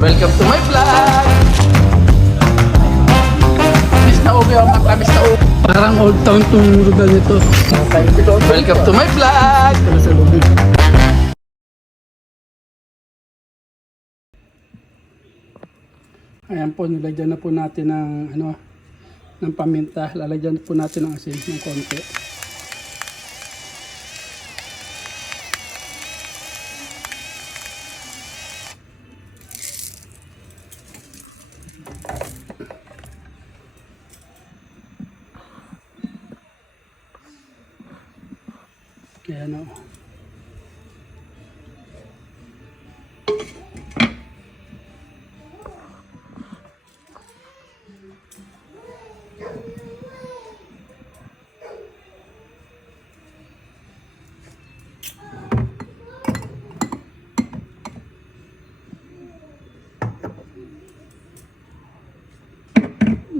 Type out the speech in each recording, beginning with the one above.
Welcome to my vlog! Miss na ubi ang matamis na ubi. Parang old town tong lugar nito. Welcome to my vlog! Ayan po, nilagyan na po natin ng ng paminta. Lalagyan po natin ng asin ng konti. Ayan o.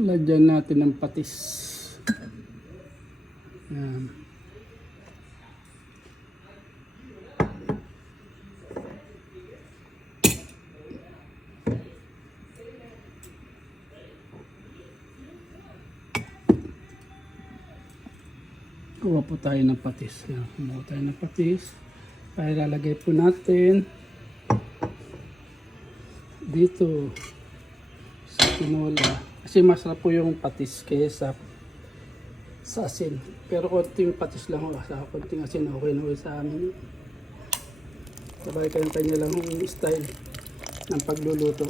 Lagyan natin ng patis. Ayan. Kuha po tayo ng patis. Ayan. Kumuha tayo ng patis. Kaya lalagay po natin dito sa tinola. Kasi masarap po yung patis kaysa sa asin. Pero konting patis lang ho. Sa konting asin okay na sa amin. Sabay kanya lang yung style ng pagluluto.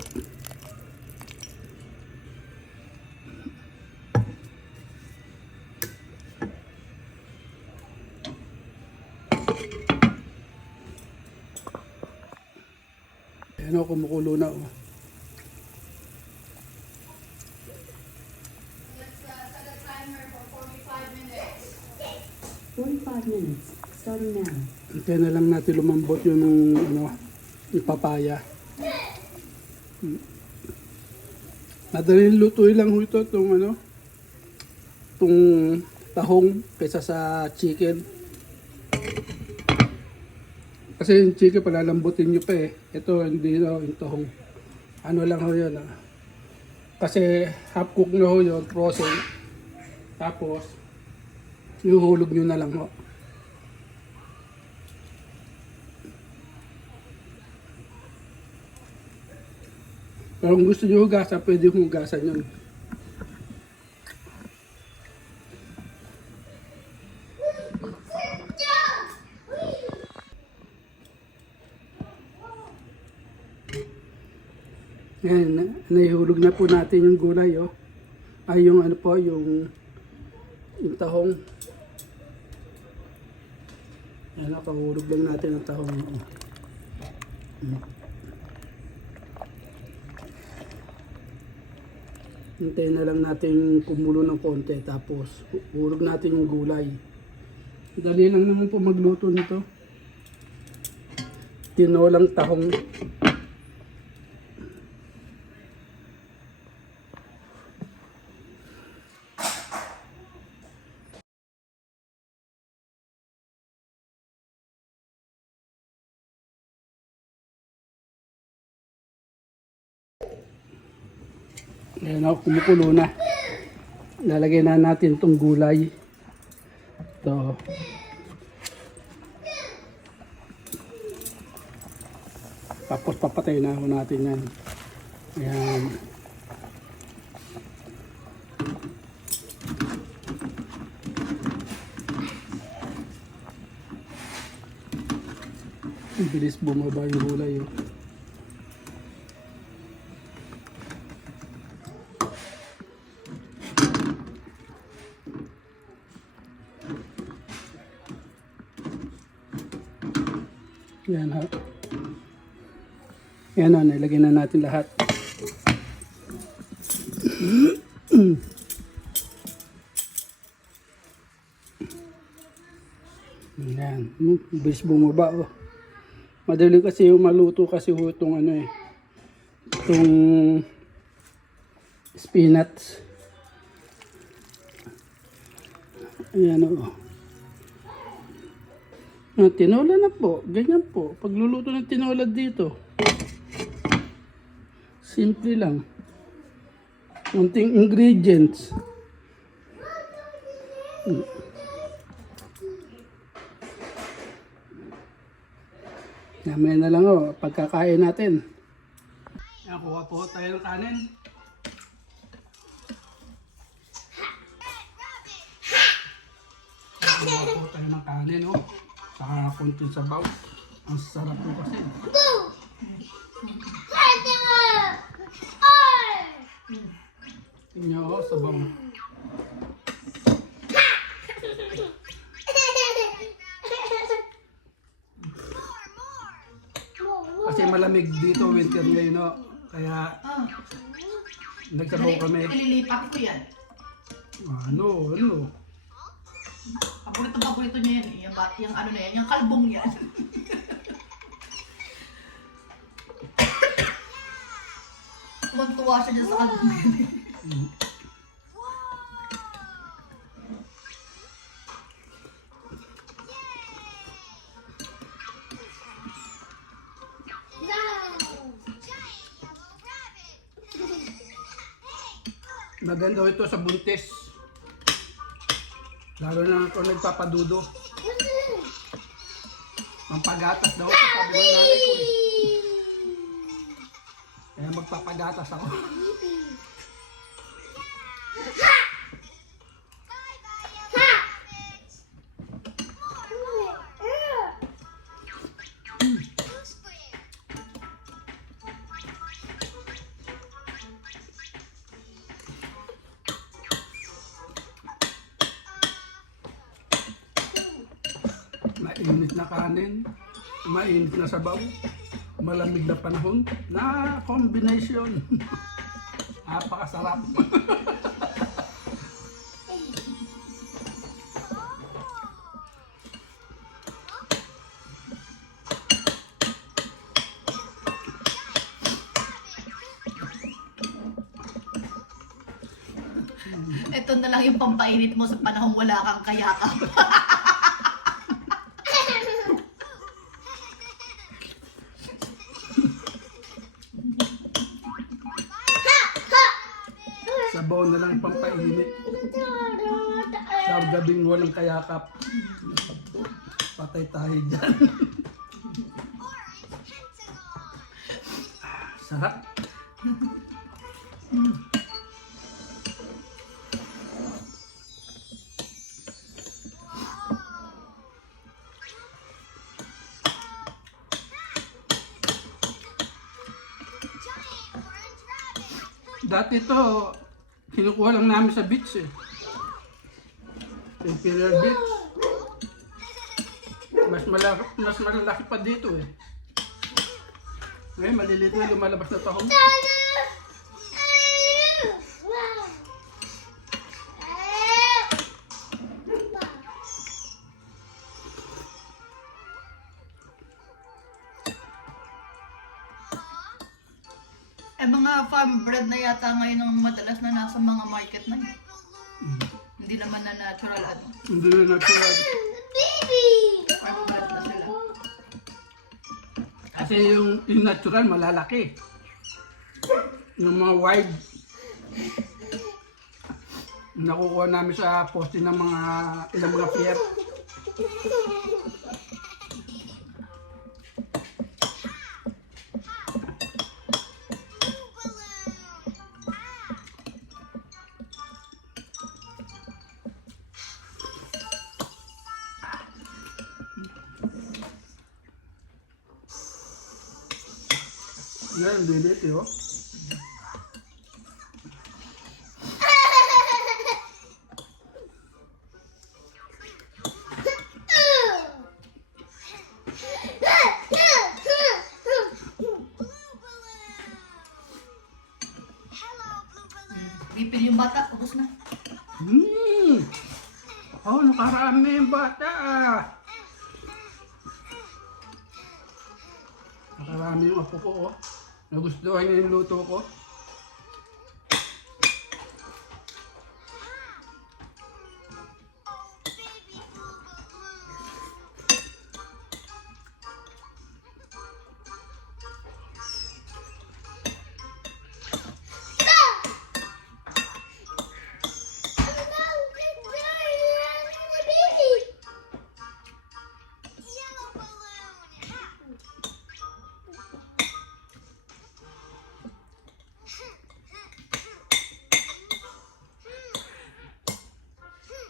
Ayan o, kumukulo na o. 45 minutes, starting now. Hintayin na lang natin lumambot yung yung papaya. Madaling lutuin lang ho ito itong itong tahong kaysa sa chicken. Kasi yung chicken palalambutin nyo pa eh. Ito hindi yung tahong. Ano lang ho yun Kasi half cook na ho yun, frozen. Tapos ihuhulog nyo na lang ho. Pero kung gusto nyo hugasan, pwede hugasan yun. Ngayon, naihulog na po natin yung gulay ay yung yung tahong. Ayan, nakahulog lang natin ang tahong. Hintayin na lang natin kumulo ng konti, tapos hulog natin yung gulay. Dali lang naman po magluto nito. Tinolang tahong. Ayan o, kumukulo na. Lalagay na natin itong gulay. Ito. Tapos papatay na natin yan. Ayan. Ang bilis bumaba yung gulay. Yan ha. Yan o, nilagay na natin lahat. Yan. Bilis bumaba o. Madali kasi yung maluto kasi itong itong spinach. Ayan o. Tinola na po. Ganyan po. Pagluluto ng tinola dito. Simple lang. Kunting ingredients. Mamaya na lang pagkakain natin. Yan, kuha po tayo ng kanin. Kuha po tayo ng kanin, saka kunting sabaw. Ang sarap po kasi. Tingnan ko, sabaw. Kasi malamig dito, winter ngayon, kaya nagsabaw kami. Ililipat ko yan. Ano? Paborito niya yan. Yung ano na yan, yung kalbong yan. Tuwan-tuwa siya dyan sa kalbong yan. Maganda ito sa buntis. Lalo na kung nagpapadudo. Pampagatas daw ito, sabi ng nanay ko eh. Kaya magpapagatas ako. Mainit na kanin, mainit na sabaw, malamig na panahon, na combination. Napakasarap. Ito na lang yung pampainit mo sa panahong wala kang kayakap. Sabaw na lang pampainit. Sa gabing walang kayakap. Patay tayo dyan. Sarap. Dati ito, kinukuha lang namin sa beach eh. Imperial Beach. Mas malalaki pa dito eh. Ngayon, maliliit na lumalabas na tahong. Mga farm bread na yata ngayon ang madalas na nasa mga market na yun. Hindi naman na natural ano. Hindi na natural. Farm bread na sila. Kasi yung natural malalaki. Yung mga wild, nakukuha namin sa poste ng mga ilang mga pier. Yan, lilit yun. Ipil yung bata, ubos na. Oh, nakarami yung bata. Nakarami yung apo ko, oh. Nagustuhan niya yung luto ko.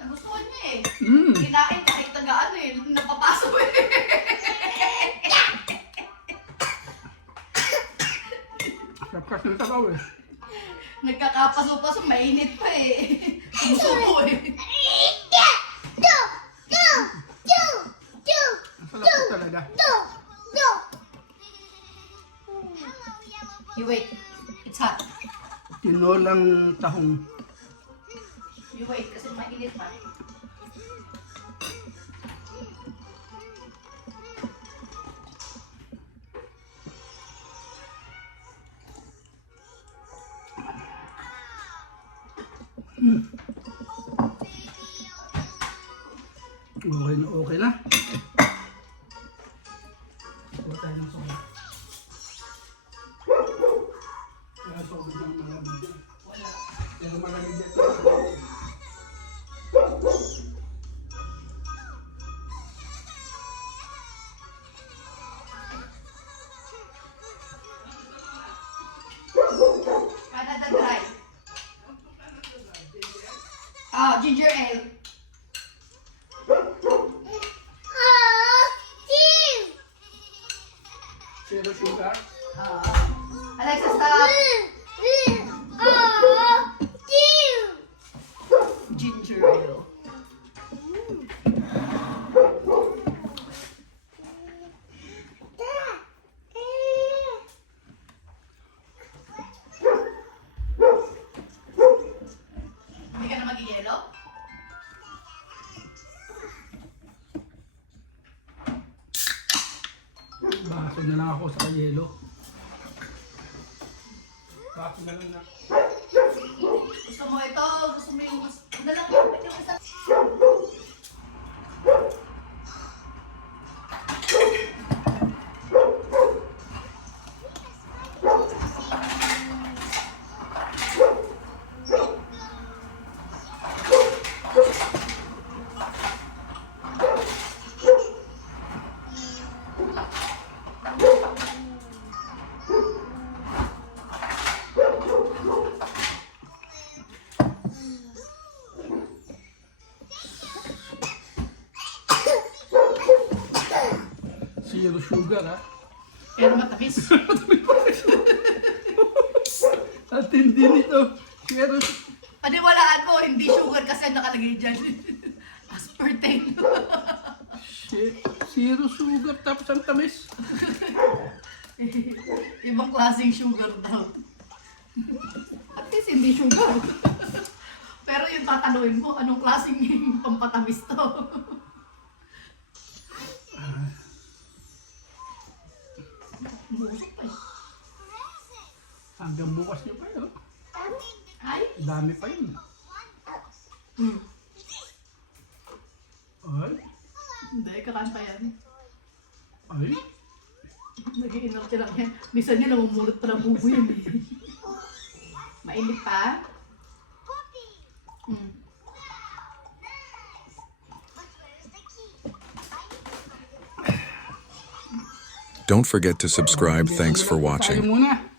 Nagustuhan niya eh. Mm. Kinain kahit tagaan eh. Napapasok eh. Sarap kasi ng sabaw eh. Nagkakapaso-paso, mainit pa eh. Sumusubo eh. Ang sarap po talaga. You wait. It's hot. Tinolang tahong. You wait kasi mainit pa. Okay na. Huwag tayo ng soba. Kaya soba ng malamig. Pero malamig dito. Canada Dry. Ah, ginger ale. Zero sugar. Alexa, stop. Ginger ale. Hindi ka na mag-yelo? Baso na lang ako sa yelo. Baso na lang na. Gusto mo ito? Gusto mo yung... Ano lang yung isa? Zero sugar ha. Pero matamis. At hindi nito. Zero Paniwalaan mo, hindi sugar kasi ang nakalagay dyan. Aspartame. shit. Zero sugar tapos ang tamis. Ibang klaseng sugar daw. At least hindi sugar. Pero yung tatanungin mo, anong klaseng pampatamis to? Musok pa eh. Hanggang bukas niyo pa yun. Ay? Dami pa yun. Ay. Hindi, kakanta yan. Ay. Nag-i-inerte lang yan. Minsan niya namumulot pa ng bubo yun eh. Mainit pa? Don't forget to subscribe. Thanks for Tayo watching. muna.